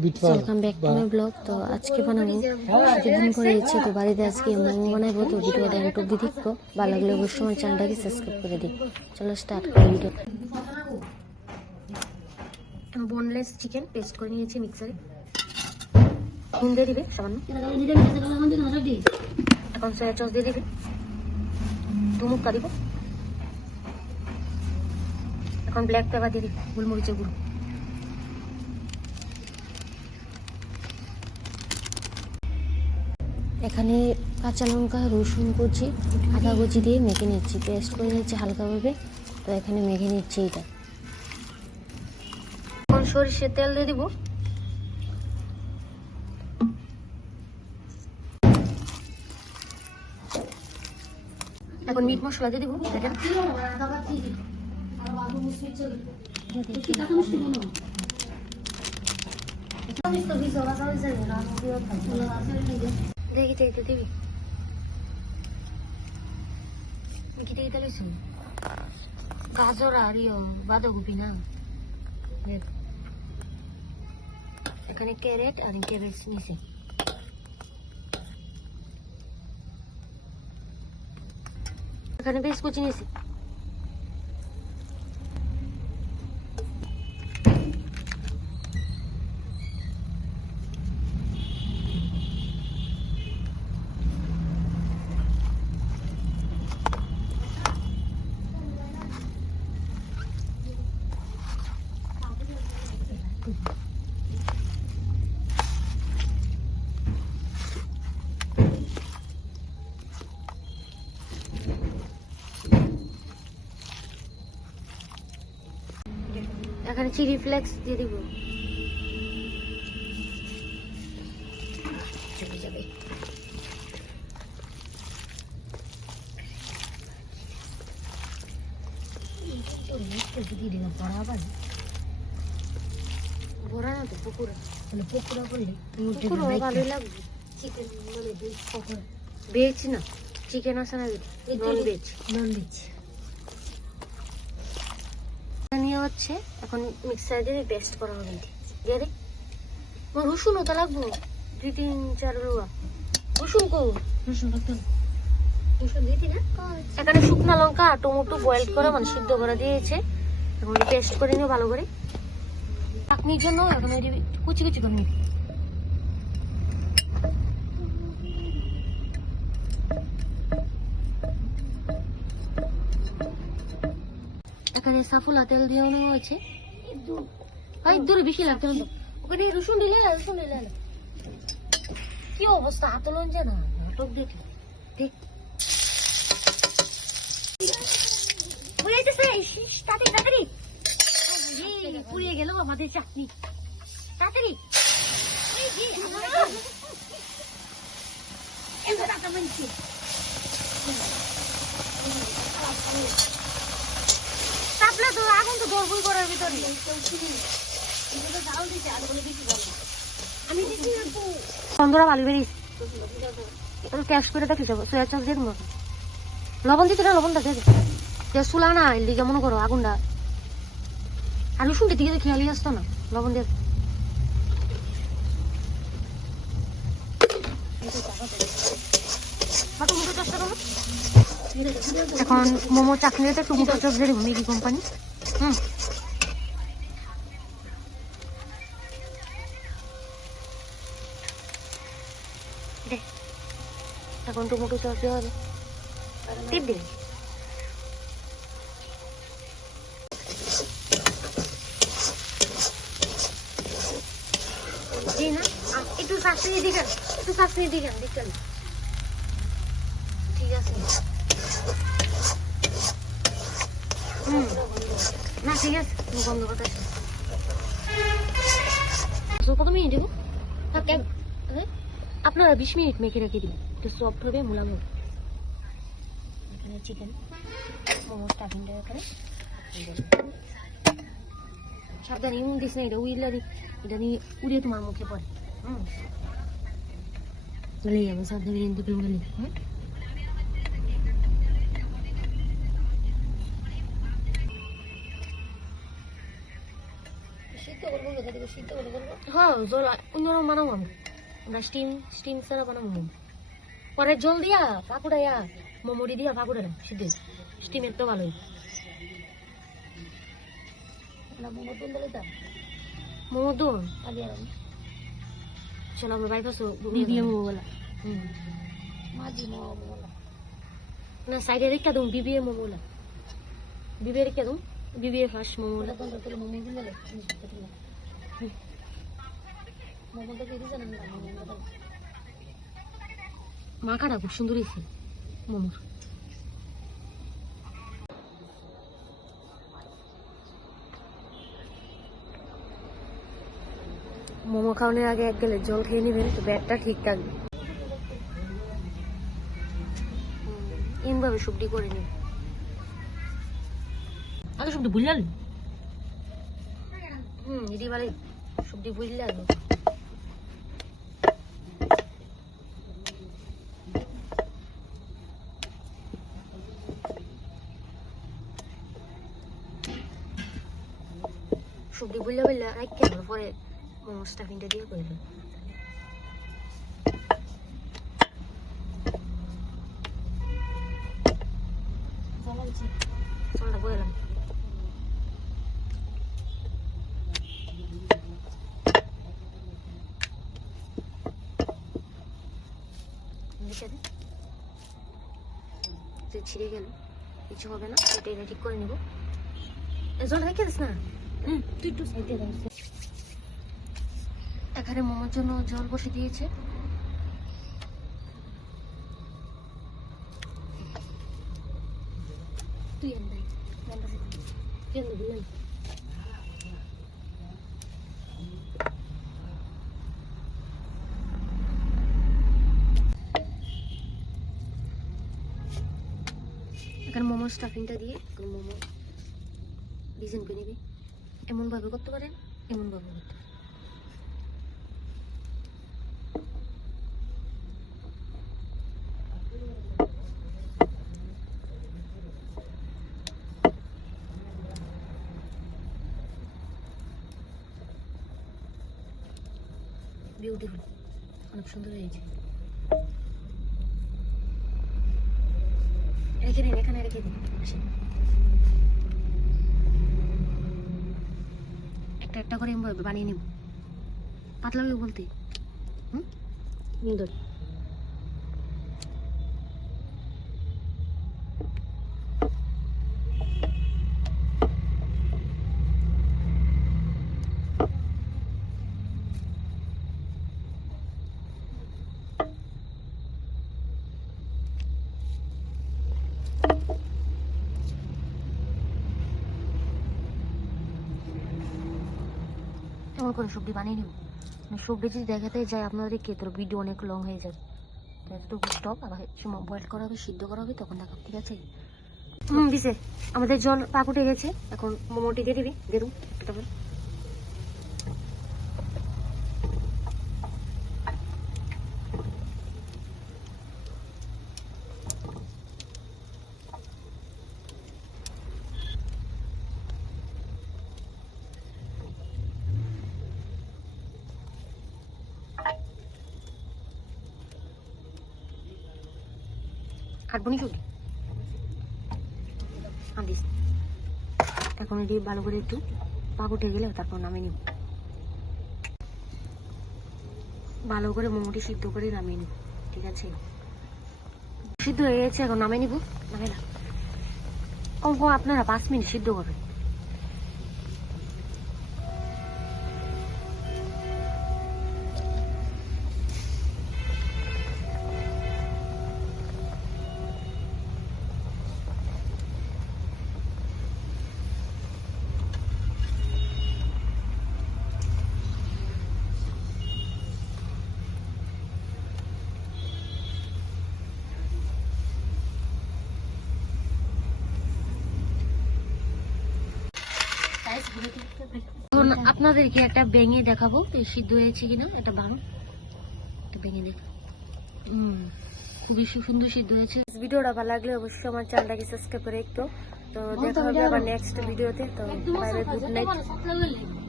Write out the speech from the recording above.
Welcome back to my blog. তো আজকে বানাবো দিন করে ইচ্ছে তো বাড়িতে আজকে মোমো বানাবো। তো ভিডিওটা এন্ড অব্দি দেখো, ভালো লাগলে অবশ্যই আমার চ্যানেলটাকে সাবস্ক্রাইব করে দিই। চলো স্টার্ট করি ভিডিও। বোনলেস চিকেন পেস্ট করে নিয়েছি মিক্সারে। নুন দিয়ে দিবে সামান্য, এখন সয়া সস দিয়ে দিবে, দুমুক্কা দিব, এখন ব্ল্যাক পেপার দিয়ে দিবে, গোলমরিচের গুঁড়ো, এখানে কাঁচা লঙ্কা, রসুন কুচি, আদা কুচি দিয়ে মেখে নিচ্ছি, পেস্ট করে নিচ্ছি হালকাভাবে। তো এখানে মেখে নিচ্ছি এটা। এখন সরিষার তেল দিয়ে দিব, এখন মিট মশলা দিয়ে দিব। দেখেন দেখি চাইতে দিবি গাজর আর বাঁধাকপি না, এখানে ক্যারেট আর ক্যাবেজ নিছে। এখানে বেশ কুচি নিয়েছি। এখানে চিলি ফ্লেক্স দিয়ে দিব। ভরা না তো পকোড়া, পকোড়া করলে ভালোই লাগবে। চিকেন মানে পকোড়া ভেজ না, চিকেন আছে না, নন ভেজ। নিয়ে হচ্ছে এখন মিক্সার দিয়ে পেস্ট করা হবে। দিয়ে দে, রসুন ওটা লাগবো 2-3-4 রুয়া রসুন। কো রসুন দিতি না? এখানে শুকনো লঙ্কা আর টমেটো বয়েল করে মানে সিদ্ধ করে দিয়েছে, এখন পেস্ট করে নিও ভালো করে। চাটনির জন্য এখন কুচি কুচি করে নিবি। এখানে সাফুলা তেল দিয়ে নেওয়া হয়েছে। দূরে বেশি লাগতে হবে, ওখানে রসুন দিলে কি অবস্থা, আতলন যে না নাটক দেখে দেখ তাড়াতাড়ি পুড়িয়ে গেল আমাদের চাটনি। তাড়াতাড়ি তাপলে তো আগুন তো দরবই করার ভিতরে বন্ধুরা বালি বেরিয়েছে। ক্যাশ করে দেখি যাবো, সোয়া সস দিয়ে দেবো। লবণ দিতে না, লবণটা দিয়ে দেবো, চুলা না এদিকে মনে করো আগুনটা। আর রসুনটা দিকে খেয়ালি আসতো না, লবণ দিয়ে। এখন মোমো চাটনিতে টমেটো চপ দিয়ে দেবো, ম্যাগি কোম্পানি। এখন টমেটো সস দেওয়া হবে, টিপ দিবি। একটু শাস্তি দিকে, একটু শাস্তি দিকে দিকে। ঠিক আছে না, ঠিক আছে বন্ধ করতে। কত মিনিট দেবো? আপনারা 20 মিনিট মেখে রেখে দিন, একটু সফট হবে, মুলাম হবে। এখানে চিকেন মোমো স্টাফিংটা এখানে সাবধানে দিস না, এটা উইলারি, এটা নিয়ে উড়িয়ে তোমার মুখে পড়ে। চলে যাবো সাবধানে কিন্তু কেউ গেলে। সিদ্ধ করবো হ্যাঁ জল অন্যরকম বানাবো আমরা স্টিম ছাড়া বানাবো পরে জল দিয়া পাকুড়াইয়া মোমোটি দিয়া পাকুড়া সিদ্ধ স্টিমের তো ভালোই মোমো দোন চলো আমরা বাইপাস বিবিএ মোমো বলা না সাইডে রেখা দম বিবিএ মোমো বলা বিবিএ রেখা দম বিবিএ ফার্স্ট মোমো বলা মাখাটা খুব সুন্দর হয়েছে মোমোর মোমো খাওয়ানোর আগে এক গেলে জল খেয়ে নেবেন তো ব্যাটটা ঠিক থাকবে এমভাবে সবজি করে নেবেন আগে সবজি বুঝলেন এটি ভালো সবজি বুঝলে আগে সবজি বুঝলে বুঝলে রাখতে হবে পরে মোমো স্টাফিংটা দিয়ে করে দেবেন চলটা বললাম ছিঁড়ে গেল কিছু হবে না এটা ঠিক করে নিব জল রেখে দিস না তুই একটু সাইডে এখানে মোমোর জন্য জল বসে দিয়েছে তুই এখানে মোমোর স্টাফিংটা দিয়ে মোমো ডিজাইন করে নিবি এমন ভাবে করতে পারেন এমন ভাবে করতে পারেন বিউটিফুল অনেক সুন্দর হয়েছে রেখে দিন এখানে রেখে দিন একটা একটা করে বানিয়ে নেব পাতলা হবে বলতে সুন্দর এমন করে সবজি বানিয়ে নেব সবজি যদি দেখাতে যায় আপনাদেরকে তোর ভিডিও অনেক লং হয়ে যাবে তো স্টপ আবার বয়েল করা হবে সিদ্ধ করা হবে তখন দেখাবো ঠিক আছে দিছে আমাদের জল পাক উঠে গেছে এখন মোমোটি দিয়ে দিবি দিয়ে দেবো একটা করে কাটবো নি সবজি আনিস এখন এটি ভালো করে একটু পাক উঠে গেলে তারপর নামিয়ে নিব ভালো করে মোমোটি সিদ্ধ করে নামিয়ে নিব ঠিক আছে সিদ্ধ হয়ে গেছে এখন নামিয়ে নিব নামিয়ে না অল্প আপনারা 5 মিনিট সিদ্ধ করবেন এখন আপনাদেরকে একটা ভেঙে দেখাবো সিদ্ধ হয়েছে কিনা এটা ভালো একটা ভেঙে দেখ খুবই সুন্দর সিদ্ধ হয়েছে ভিডিওটা ভালো লাগলে অবশ্যই আমার চ্যানেলটাকে সাবস্ক্রাইব করে রাখতো তো দেখা হবে আবার নেক্সট ভিডিওতে তো বাই বাই গুড নাইট